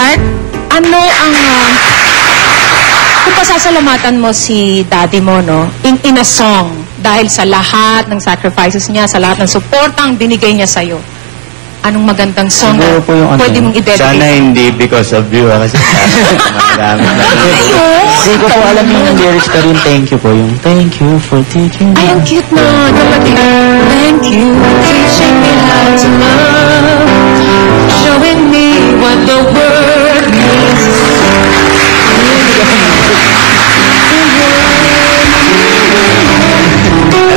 Mark, ano ang... kung pasasalamatan mo si daddy mo, no, in a song, dahil sa lahat ng sacrifices niya, sa lahat ng supportang binigay niya sa'yo, anong magandang song na pwede mong i-dedicate? Sana hindi because of you, kasi marami na. Hindi ko po alam yung lyrics, pero yung thank you po, yung thank you for teaching me. Ay, ang cute na. Thank you for teaching me how to love, showing me what the world means.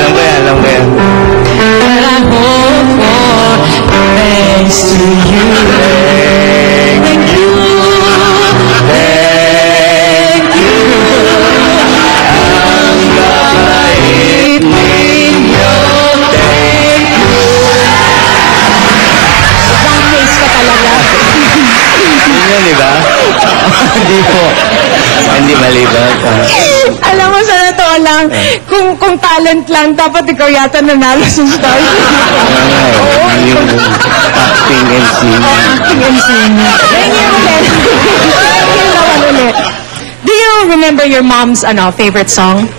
Alam ko yan. And I hope for thanks to you. Thank you. Thank you. I'm gonna eat in your thank you. Ibang face ka talaga. Yun, di ba? Hindi po. Hindi mali ba? Alam mo, sa totoo lang, kung talent lang, dapat ikaw yata nanalo sa star. Yung acting and singing. Acting and singing. Ulit. Do you remember your mom's favorite song?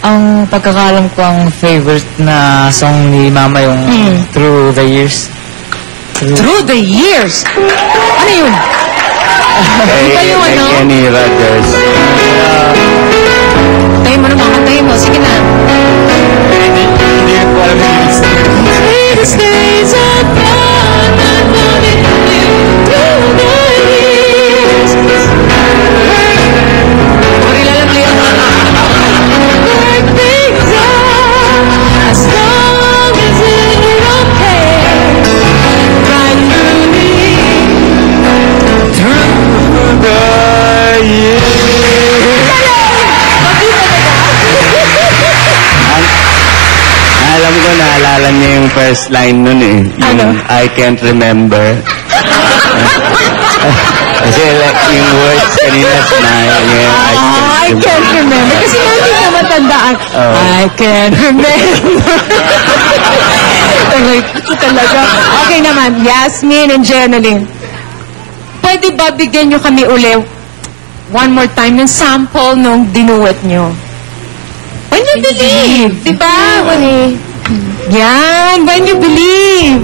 Ang pagkakalam ko, ang favorite na song ni Mama yung Through the Years. Through the Years? Ano yun? Kay Kenny Rogers. Tayo mo naman, tayo mo. Sige na. Hindi ko alam yung lyrics. These days are gone, I'm loving you through the years. Work things out as long as you're okay. Right through me, through the years. Alam ko, naalala niya yung first line nun eh. Yung I can't remember. Kasi like, yung words kanina, I can't remember. Kasi hindi ko matandaan. I can't remember. Talaga. Okay naman, Yasmin and Jeneline. Pwede ba bigyan nyo kami uli one more time yung sample nung dinuet nyo? When you believe. Diba? Yan. When you believe.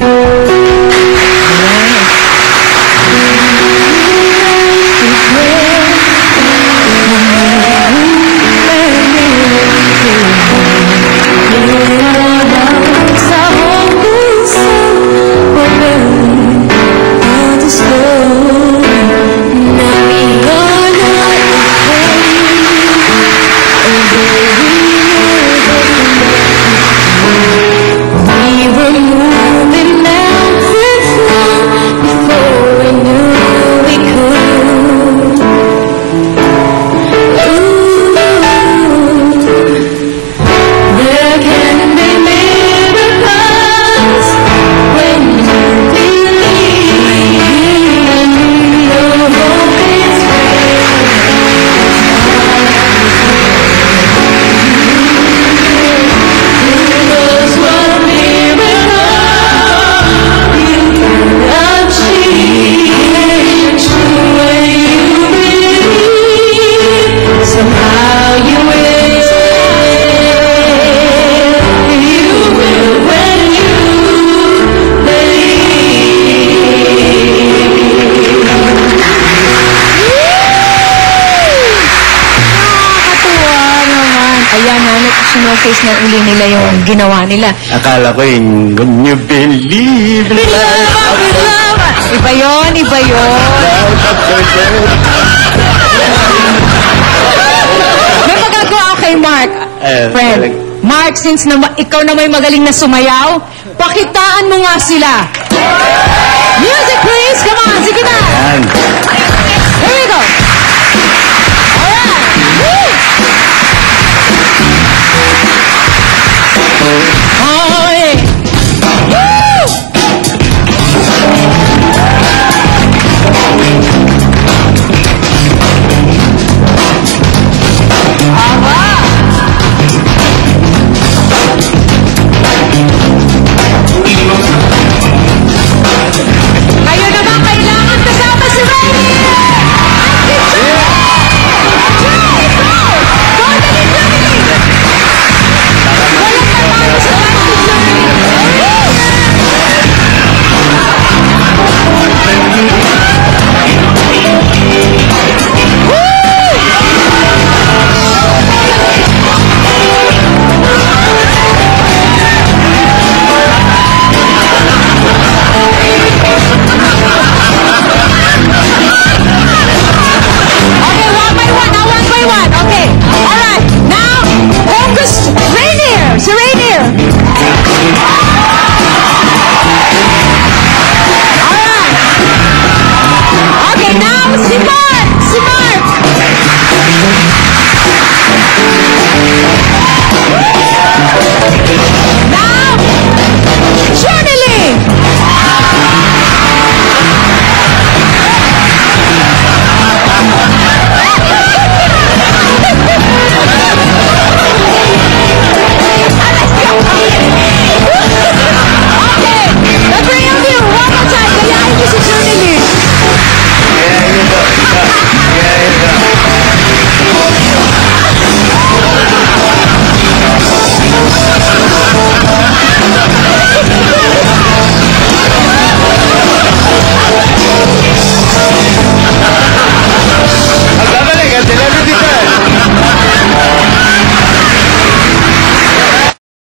Sinofface na uli nila yung ginawa nila. Akala ko yung when you believe in love. Iba yun, iba yun. May magagawa ako kay Mark. Friend, Mark, since ikaw na may magaling na sumayaw, pakitaan mo nga sila. Music please, come